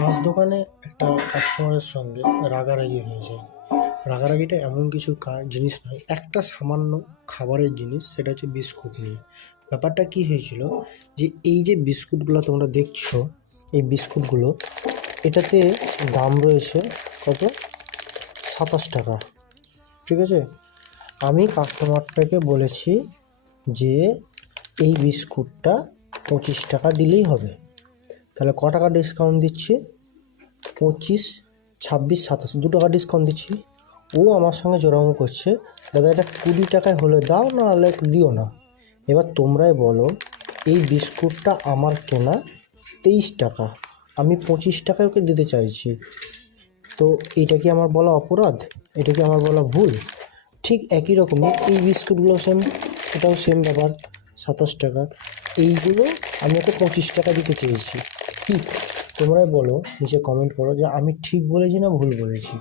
মাছ দোকানে একটা কাস্টমারের সঙ্গে রাগারাগি হয়ে যায়। রাগারাগিটা এমন কিছু জিনিস নয়, একটা সামান্য খাবারের জিনিস, সেটা হচ্ছে বিস্কুট নিয়ে। ব্যাপারটা কি হয়েছিল, যে এই যে বিস্কুটগুলো তোমরা দেখছো, এই বিস্কুটগুলো এটাতে দাম রয়েছে কত, 27 টাকা। ঠিক আছে, আমি কাস্টমারটাকে বলেছি যে এই বিস্কুটটা 25 টাকা দিলেই হবে। তাহলে ক টাকা ডিসকাউন্ট দিচ্ছি? 25, 26, 27, 2 টাকা ডিসকাউন্ট দিচ্ছি। ও আমার সঙ্গে জোরামো করছে, দাদা এটা 20 টাকায় হলে দাও, না হলে দিও না। এবার তোমরাই বলো, এই বিস্কুটটা আমার কেনা 23 টাকা, আমি 25 টাকায় ওকে দিতে চাইছি, তো এটা কি আমার বলা অপরাধ? এটা কি আমার বলা ভুল? ঠিক একই রকমই এই বিস্কুটগুলো সেম, এটাও সেম ব্যাপার, 27 টাকা। এইগুলো আমি ওকে 25 টাকা দিতে চেয়েছি। ঠিক, তোমরাই বলো, নিচে কমেন্ট করো যে আমি ঠিক বলেছি না ভুল বলেছি।